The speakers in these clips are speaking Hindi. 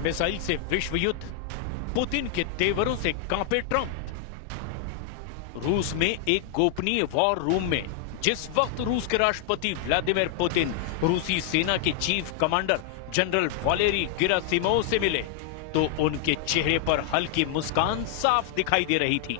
मिसाइल से विश्व युद्ध, पुतिन के तेवरों से कांपे ट्रंप। रूस में एक गोपनीय वॉर रूम में जिस वक्त रूस के राष्ट्रपति व्लादिमीर पुतिन रूसी सेना के chief commander general Valery Gerasimov से मिले तो उनके चेहरे पर हल्की मुस्कान साफ दिखाई दे रही थी।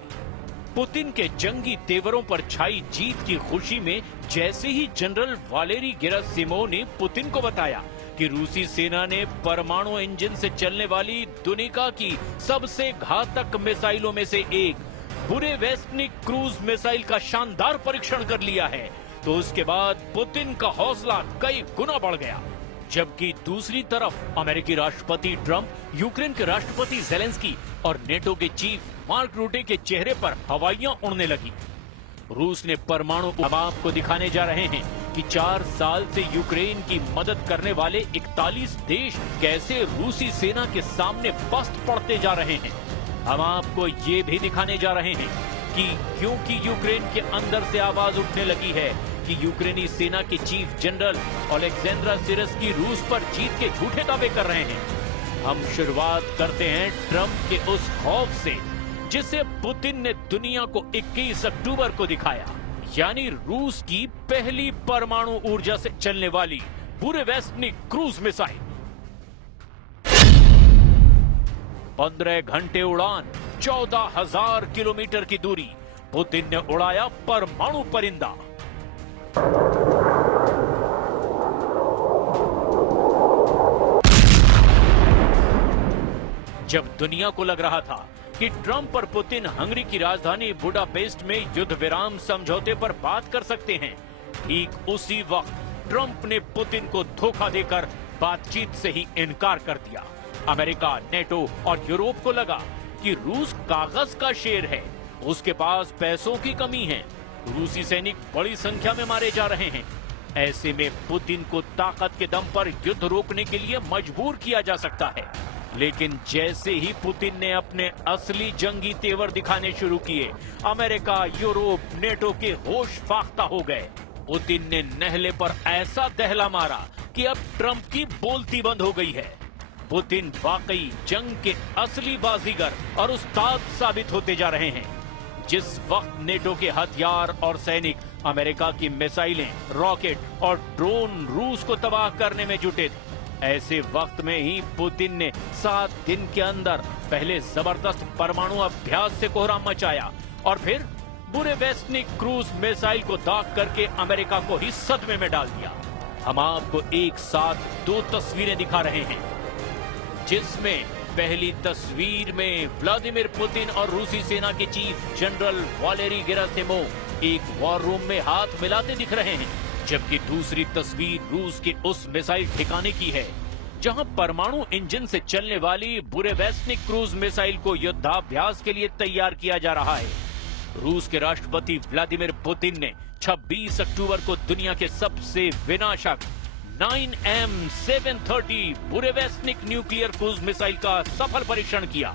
पुतिन के जंगी तेवरों पर छाई जीत की खुशी में जैसे ही जनरल वालेरी गेरासिमोव ने पुतिन को बताया कि रूसी सेना ने परमाणु इंजन से चलने वाली दुनिया की सबसे घातक मिसाइलों में से एक बुरेवेस्टनिक क्रूज मिसाइल का शानदार परीक्षण कर लिया है, तो उसके बाद पुतिन का हौसला कई गुना बढ़ गया। जबकि दूसरी तरफ अमेरिकी राष्ट्रपति ट्रंप, यूक्रेन के राष्ट्रपति जेलेंस्की और नेटो के चीफ मार्क रूटे के चेहरे पर हवाइयां उड़ने लगी। रूस ने परमाणु अब आपको दिखाने जा रहे हैं कि 4 साल से यूक्रेन की मदद करने वाले 41 देश कैसे रूसी सेना के सामने पस्त पड़ते जा रहे हैं। हम आपको ये भी दिखाने जा रहे हैं कि क्योंकि यूक्रेन के अंदर से आवाज उठने लगी है कि यूक्रेनी सेना के चीफ जनरल ओलेक्जेंड्र सिरस्की रूस पर जीत के झूठे दावे कर रहे हैं। हम शुरुआत करते हैं ट्रंप के उस खौफ से जिसे पुतिन ने दुनिया को 21 अक्टूबर को दिखाया, यानी रूस की पहली परमाणु ऊर्जा से चलने वाली बुरेवेस्टनिक क्रूज मिसाइल। 15 घंटे उड़ान, 14,000 किलोमीटर की दूरी, पुतिन ने उड़ाया परमाणु परिंदा। जब दुनिया को लग रहा था कि ट्रंप और पुतिन हंगरी की राजधानी बुडापेस्ट में युद्ध विराम समझौते पर बात कर सकते हैं, ठीक उसी वक्त ट्रंप ने पुतिन को धोखा देकर बातचीत से ही इनकार कर दिया। अमेरिका, नेटो और यूरोप को लगा कि रूस कागज का शेर है, उसके पास पैसों की कमी है, रूसी सैनिक बड़ी संख्या में मारे जा रहे हैं। ऐसे में पुतिन को ताकत के दम पर युद्ध रोकने के लिए मजबूर किया जा सकता है। लेकिन जैसे ही पुतिन ने अपने असली जंगी तेवर दिखाने शुरू किए, अमेरिका, यूरोप, नेटो के होश फाख्ता हो गए। पुतिन ने नहले पर ऐसा दहला मारा कि अब ट्रंप की बोलती बंद हो गई है। पुतिन वाकई जंग के असली बाजीगर और उस्ताद साबित होते जा रहे हैं। जिस वक्त नेटो के हथियार और सैनिक अमेरिका की मिसाइलें, रॉकेट और ड्रोन रूस को तबाह करने में जुटे थे, ऐसे वक्त में ही पुतिन ने 7 दिन के अंदर पहले जबरदस्त परमाणु अभ्यास से कोहराम मचाया और फिर बुरेवेस्टनिक क्रूज मिसाइल को दाग करके अमेरिका को ही सदमे में डाल दिया। हम आपको एक साथ 2 तस्वीरें दिखा रहे हैं, जिसमें पहली तस्वीर में व्लादिमीर पुतिन और रूसी सेना के चीफ जनरल वालेरी गेरासिमोव एक वॉर रूम में हाथ मिलाते दिख रहे हैं, जबकि दूसरी तस्वीर रूस के उस मिसाइल ठिकाने की है जहां परमाणु इंजन से चलने वाली बुरेवेस्टनिक क्रूज मिसाइल को युद्धाभ्यास के लिए तैयार किया जा रहा है। रूस के राष्ट्रपति व्लादिमीर पुतिन ने 26 अक्टूबर को दुनिया के सबसे विनाशक 9M730 Burevestnik nuclear cruise missile का सफल परीक्षण किया।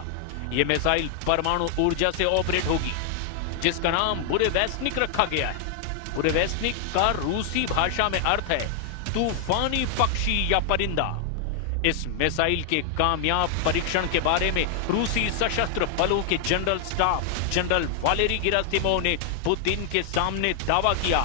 ये मिसाइल परमाणु ऊर्जा से ऑपरेट होगी, जिसका नाम बुरेवेस्टनिक रखा गया है। बुरेवेस्टनिक का रूसी भाषा में अर्थ है तूफानी पक्षी या परिंदा। इस मिसाइल के कामयाब परीक्षण के बारे में रूसी सशस्त्र बलों के general staff general Valery Gerasimov ने पुतिन के सामने दावा किया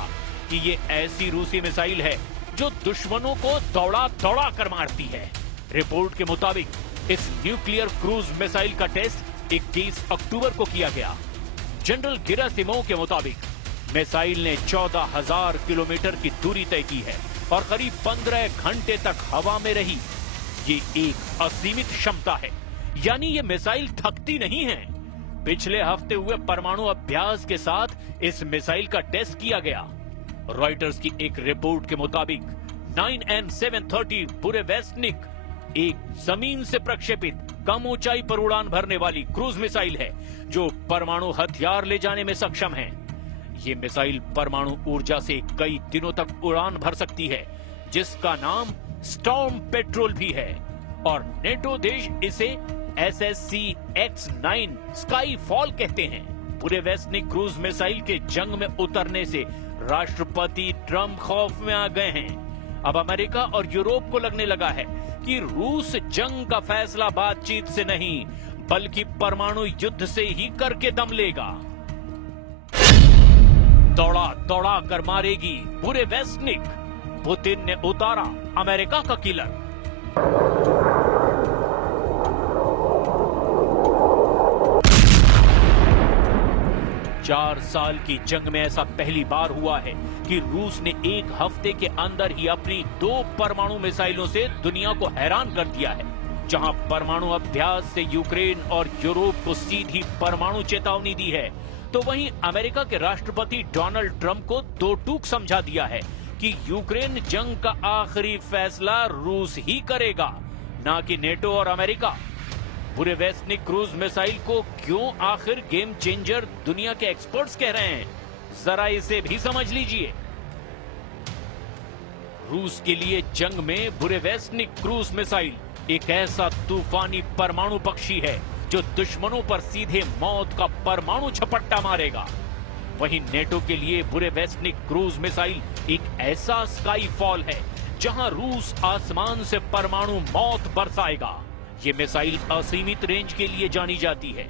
कि ये ऐसी रूसी मिसाइल है जो दुश्मनों को दौड़ा दौड़ा कर मारती है। रिपोर्ट के मुताबिक इस न्यूक्लियर क्रूज मिसाइल का टेस्ट 21 अक्टूबर को किया गया। जनरल गेरासिमोव के मुताबिक मिसाइल ने 14,000 किलोमीटर की दूरी तय की है और करीब 15 घंटे तक हवा में रही। ये एक असीमित क्षमता है, यानी ये मिसाइल थकती नहीं है। पिछले हफ्ते हुए परमाणु अभ्यास के साथ इस मिसाइल का टेस्ट किया गया। रॉयटर्स की एक रिपोर्ट के मुताबिक 9M730 बुरेवेस्टनिक एक जमीन से प्रक्षेपित कम ऊंचाई पर उड़ान भरने वाली क्रूज मिसाइल है जो परमाणु हथियार ले जाने में सक्षम है। ये मिसाइल परमाणु ऊर्जा से कई दिनों तक उड़ान भर सकती है, जिसका नाम स्टॉर्म पेट्रोल भी है, और नेटो देश इसे SSC-X9 स्काई फॉल कहते हैं। बुरेवेस्टनिक क्रूज मिसाइल के जंग में उतरने से राष्ट्रपति ट्रंप खौफ में आ गए हैं। अब अमेरिका और यूरोप को लगने लगा है कि रूस जंग का फैसला बातचीत से नहीं बल्कि परमाणु युद्ध से ही करके दम लेगा। दौड़ा दौड़ा कर मारेगी बुरेवेस्निक, पुतिन ने उतारा अमेरिका का किलर। चार साल की जंग में ऐसा पहली बार हुआ है कि रूस ने एक हफ्ते के अंदर ही अपनी 2 परमाणु मिसाइलों से दुनिया को हैरान कर दिया है। जहां परमाणु अभ्यास से यूक्रेन और यूरोप को सीधी परमाणु चेतावनी दी है, तो वहीं अमेरिका के राष्ट्रपति डोनाल्ड ट्रंप को 2 टूक समझा दिया है कि यूक्रेन जंग का आखिरी फैसला रूस ही करेगा, ना कि नेटो और अमेरिका। बुरेवेस्निक क्रूज मिसाइल को क्यों आखिर गेम चेंजर दुनिया के एक्सपर्ट्स कह रहे हैं, जरा इसे भी समझ लीजिए। रूस के लिए जंग में बुरेवेस्निक क्रूज मिसाइल एक ऐसा तूफानी परमाणु पक्षी है जो दुश्मनों पर सीधे मौत का परमाणु झपट्टा मारेगा। वहीं नेटो के लिए बुरेवेस्निक क्रूज मिसाइल एक ऐसा स्काई फॉल है जहां रूस आसमान से परमाणु मौत बरसाएगा। ये मिसाइल असीमित रेंज के लिए जानी जाती है,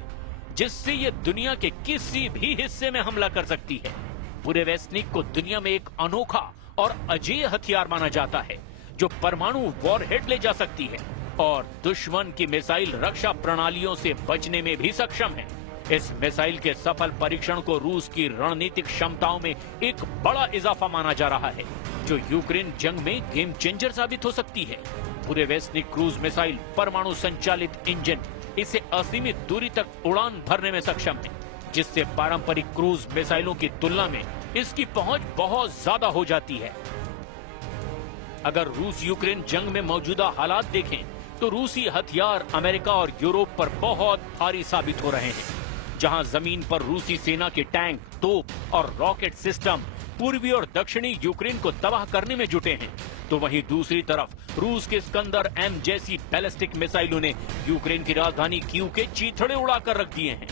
जिससे ये दुनिया के किसी भी हिस्से में हमला कर सकती है। बुरेवेस्निक को दुनिया में एक अनोखा और अजेय हथियार माना जाता है जो परमाणु वॉरहेड ले जा सकती है और दुश्मन की मिसाइल रक्षा प्रणालियों से बचने में भी सक्षम है। इस मिसाइल के सफल परीक्षण को रूस की रणनीतिक क्षमताओं में एक बड़ा इजाफा माना जा रहा है, जो यूक्रेन जंग में गेम चेंजर साबित हो सकती है। बुरेवेस्निक क्रूज मिसाइल परमाणु संचालित इंजन इसे असीमित दूरी तक उड़ान भरने में सक्षम है, जिससे पारंपरिक क्रूज मिसाइलों की तुलना में इसकी पहुंच बहुत ज्यादा हो जाती है। अगर रूस यूक्रेन जंग में मौजूदा हालात देखें तो रूसी हथियार अमेरिका और यूरोप पर बहुत भारी साबित हो रहे हैं। जहां जमीन पर रूसी सेना के टैंक, तोप और रॉकेट सिस्टम पूर्वी और दक्षिणी यूक्रेन को तबाह करने में जुटे हैं, तो वहीं दूसरी तरफ रूस के स्कंदर एम जैसी बैलिस्टिक मिसाइलों ने यूक्रेन की राजधानी कीव के चीथड़े उड़ाकर रख दिए हैं।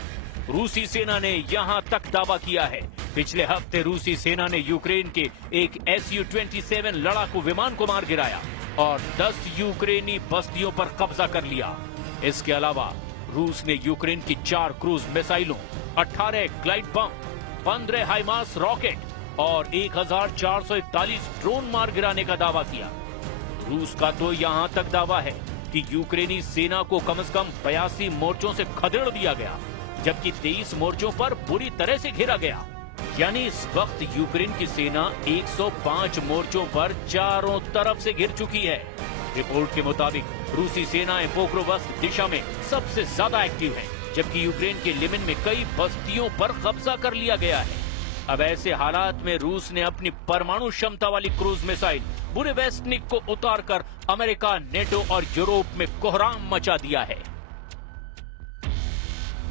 रूसी सेना ने यहां तक दावा किया है, पिछले हफ्ते रूसी सेना ने यूक्रेन के एक Su-27 लड़ाकू विमान को मार गिराया और 10 यूक्रेनी बस्तियों पर कब्जा कर लिया। इसके अलावा रूस ने यूक्रेन की 4 क्रूज मिसाइलों, 18 ग्लाइड बम, 15 हाइमार्स रॉकेट और 1441 ड्रोन मार गिराने का दावा किया। रूस का तो यहां तक दावा है कि यूक्रेनी सेना को कम से कम 82 मोर्चों से खदेड़ दिया गया, जबकि 23 मोर्चों पर बुरी तरह से घेरा गया। यानी इस वक्त यूक्रेन की सेना 105 मोर्चों पर चारों तरफ से घिर चुकी है। रिपोर्ट के मुताबिक रूसी सेनाएं पोक्रोवस्क दिशा में सबसे ज्यादा एक्टिव है, जबकि यूक्रेन के लिमन में कई बस्तियों पर कब्जा कर लिया गया है। अब ऐसे हालात में रूस ने अपनी परमाणु क्षमता वाली क्रूज मिसाइल बुरेवेस्निक को उतारकर अमेरिका, नेटो और यूरोप में कोहराम मचा दिया है।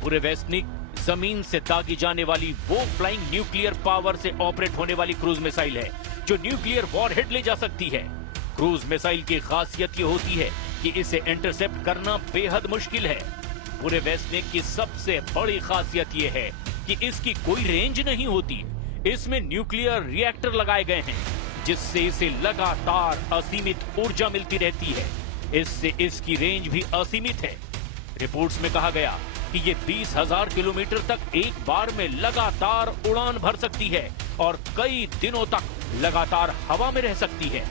बुरेवेस्निक जमीन से दागी जाने वाली वो फ्लाइंग न्यूक्लियर पावर से ऑपरेट होने वाली क्रूज मिसाइल है जो न्यूक्लियर वॉरहेड ले जा सकती है। क्रूज मिसाइल की खासियत ये होती है कि इसे इंटरसेप्ट करना बेहद मुश्किल है। बुरेवेस्निक की सबसे बड़ी खासियत ये है कि इसकी कोई रेंज नहीं होती। इसमें न्यूक्लियर रिएक्टर लगाए गए हैं, जिससे इसे लगातार असीमित ऊर्जा मिलती रहती है। इससे इसकी रेंज भी असीमित है। रिपोर्ट्स में कहा गया कि ये 20,000 किलोमीटर तक एक बार में लगातार उड़ान भर सकती है और कई दिनों तक लगातार हवा में रह सकती है।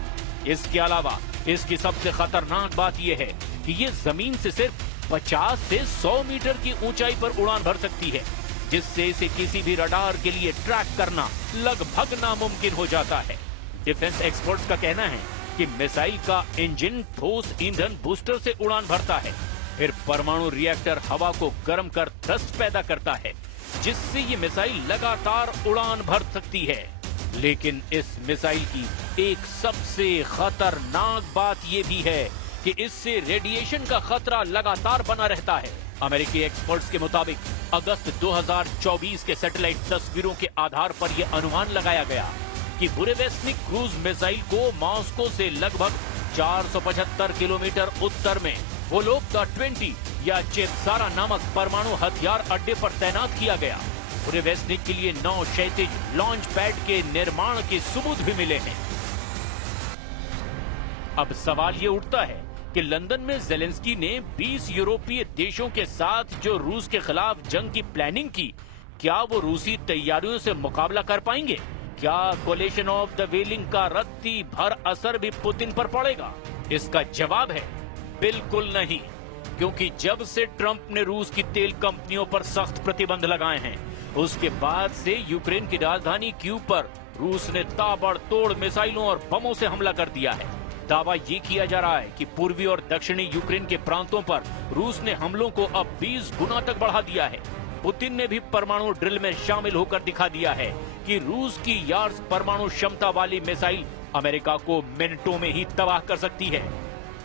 इसके अलावा इसकी सबसे खतरनाक बात यह है कि ये जमीन से सिर्फ 50 से 100 मीटर की ऊंचाई पर उड़ान भर सकती है, जिससे इसे किसी भी रडार के लिए ट्रैक करना लगभग नामुमकिन हो जाता है। डिफेंस एक्सपर्ट्स का कहना है कि मिसाइल का इंजन ठोस ईंधन बूस्टर से उड़ान भरता है, फिर परमाणु रिएक्टर हवा को गर्म कर थ्रस्ट पैदा करता है, जिससे ये मिसाइल लगातार उड़ान भर सकती है। लेकिन इस मिसाइल की एक सबसे खतरनाक बात यह भी है कि इससे रेडिएशन का खतरा लगातार बना रहता है। अमेरिकी एक्सपर्ट्स के मुताबिक अगस्त 2024 के सैटेलाइट तस्वीरों के आधार पर यह अनुमान लगाया गया कि बुरेवेस्निक क्रूज मिसाइल को मॉस्को से लगभग 475 किलोमीटर उत्तर में वोलोक-20 या चेतसारा नामक परमाणु हथियार अड्डे पर तैनात किया गया। बुरेवेस्निक के लिए 9 क्षैतिज लॉन्च पैड के निर्माण के सबूत भी मिले हैं। अब सवाल ये उठता है कि लंदन में जेलेंस्की ने 20 यूरोपीय देशों के साथ जो रूस के खिलाफ जंग की प्लानिंग की, क्या वो रूसी तैयारियों से मुकाबला कर पाएंगे? क्या कोलिशन ऑफ द विलिंग का रत्ती भर असर भी पुतिन पर पड़ेगा? इसका जवाब है बिल्कुल नहीं, क्योंकि जब से ट्रंप ने रूस की तेल कंपनियों पर सख्त प्रतिबंध लगाए हैं, उसके बाद से यूक्रेन की राजधानी कीव पर रूस ने ताबड़तोड़ मिसाइलों और बमों से हमला कर दिया है। दावा ये किया जा रहा है कि पूर्वी और दक्षिणी यूक्रेन के प्रांतों पर रूस ने हमलों को अब 20 गुना तक बढ़ा दिया है। पुतिन ने भी परमाणु ड्रिल में शामिल होकर दिखा दिया है कि रूस की यार्स परमाणु क्षमता वाली मिसाइल अमेरिका को मिनटों में ही तबाह कर सकती है।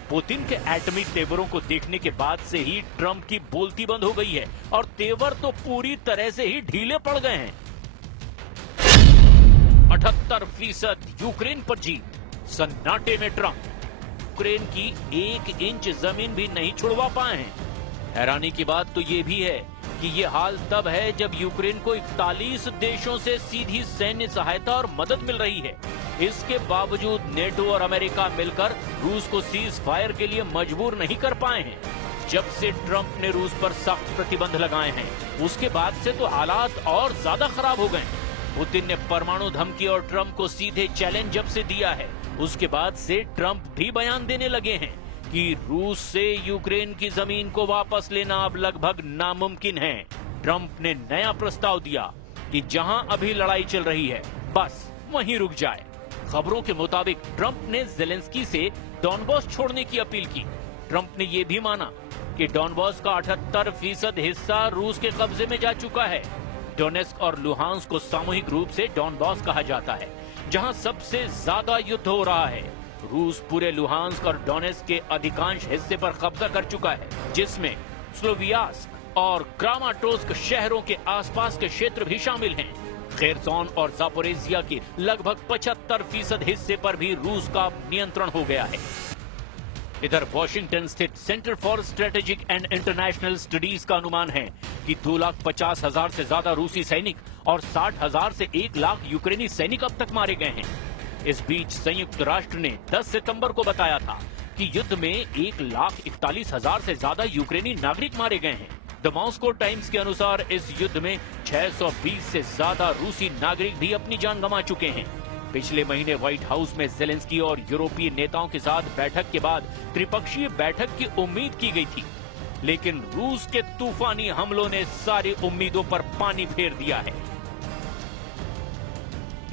पुतिन के एटमी तेवरों को देखने के बाद से ही ट्रंप की बोलती बंद हो गई है और तेवर तो पूरी तरह से ही ढीले पड़ गए हैं। 78% यूक्रेन पर जीत, सन्नाटे में ट्रंप। यूक्रेन की 1 इंच जमीन भी नहीं छुड़वा पाए हैं। हैरानी की बात तो ये भी है कि ये हाल तब है जब यूक्रेन को 41 देशों से सीधी सैन्य सहायता और मदद मिल रही है। इसके बावजूद नेटो और अमेरिका मिलकर रूस को सीज फायर के लिए मजबूर नहीं कर पाए हैं। जब से ट्रंप ने रूस पर सख्त प्रतिबंध लगाए हैं, उसके बाद से तो हालात और ज्यादा खराब हो गए हैं। पुतिन ने परमाणु धमकी और ट्रंप को सीधे चैलेंज जब से दिया है, उसके बाद से ट्रंप भी बयान देने लगे हैं कि रूस से यूक्रेन की जमीन को वापस लेना अब लगभग नामुमकिन है। ट्रंप ने नया प्रस्ताव दिया कि जहां अभी लड़ाई चल रही है, बस वहीं रुक जाए। खबरों के मुताबिक ट्रंप ने जेलेंस्की से डॉनबॉस छोड़ने की अपील की। ट्रंप ने यह भी माना कि डॉनबॉस का 78% हिस्सा रूस के कब्जे में जा चुका है। डोनेस्क और लुहांस्क को सामूहिक रूप से डॉनबॉस कहा जाता है, जहां सबसे ज्यादा युद्ध हो रहा है। रूस पूरे लुहांस्क और डोनेस्क के अधिकांश हिस्से पर कब्जा कर चुका है, जिसमें स्लोवियास्क और क्रामाटोर्स्क शहरों के आसपास के क्षेत्र भी शामिल हैं। खेरसोन और जापोरेजिया के लगभग 75% हिस्से पर भी रूस का नियंत्रण हो गया है। इधर वॉशिंगटन स्थित centre for strategic and international studies का अनुमान है कि 2,50,000 से ज्यादा रूसी सैनिक और 60,000 से 1 लाख यूक्रेनी सैनिक अब तक मारे गए हैं। इस बीच संयुक्त राष्ट्र ने 10 सितंबर को बताया था कि युद्ध में 1,41,000 से ज्यादा यूक्रेनी नागरिक मारे गए हैं। द मॉस्को टाइम्स के अनुसार इस युद्ध में 620 से ज्यादा रूसी नागरिक भी अपनी जान गंवा चुके हैं। पिछले महीने व्हाइट हाउस में जेलेंस्की और यूरोपीय नेताओं के साथ बैठक के बाद त्रिपक्षीय बैठक की उम्मीद की गई थी, लेकिन रूस के तूफानी हमलों ने सारी उम्मीदों पर पानी फेर दिया है।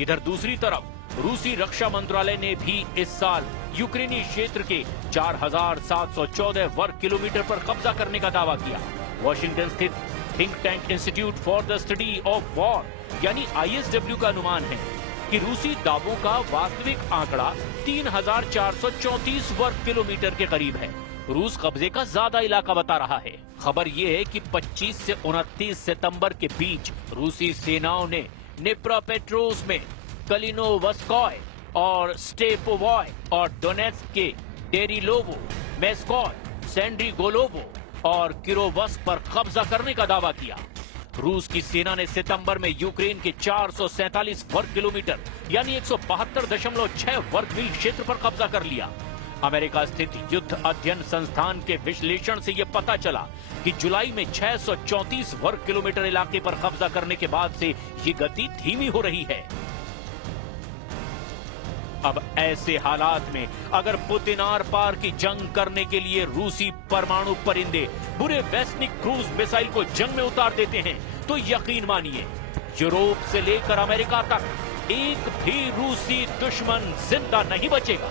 इधर दूसरी तरफ रूसी रक्षा मंत्रालय ने भी इस साल यूक्रेनी क्षेत्र के 4,714 वर्ग किलोमीटर पर कब्जा करने का दावा किया। वॉशिंगटन स्थित think tank institute for the study of war यानी ISW का अनुमान है कि रूसी दावों का वास्तविक आंकड़ा 3,434 वर्ग किलोमीटर के करीब है। रूस कब्जे का ज्यादा इलाका बता रहा है। खबर यह है कि 25 से 29 सितंबर के बीच रूसी सेनाओं ने निप्रोपेट्रोव्स्क में कलिनोवस्कोय और स्टेपोवॉय और डोनेट्स्क के डेरिलोवो, मेस्कोय, सेंड्रिगोलोवो और किरोवस्क पर कब्जा करने का दावा किया। रूस की सेना ने सितंबर में यूक्रेन के 447 वर्ग किलोमीटर यानी 172.6 वर्ग मील क्षेत्र पर कब्जा कर लिया। अमेरिका स्थित युद्ध अध्ययन संस्थान के विश्लेषण से यह पता चला कि जुलाई में 634 वर्ग किलोमीटर इलाके पर कब्जा करने के बाद से ये गति धीमी हो रही है। अब ऐसे हालात में अगर पुतिन आर पार की जंग करने के लिए रूसी परमाणु परिंदे बुरे बैलिस्टिक क्रूज मिसाइल को जंग में उतार देते हैं, तो यकीन मानिए यूरोप से लेकर अमेरिका तक एक भी रूसी दुश्मन जिंदा नहीं बचेगा।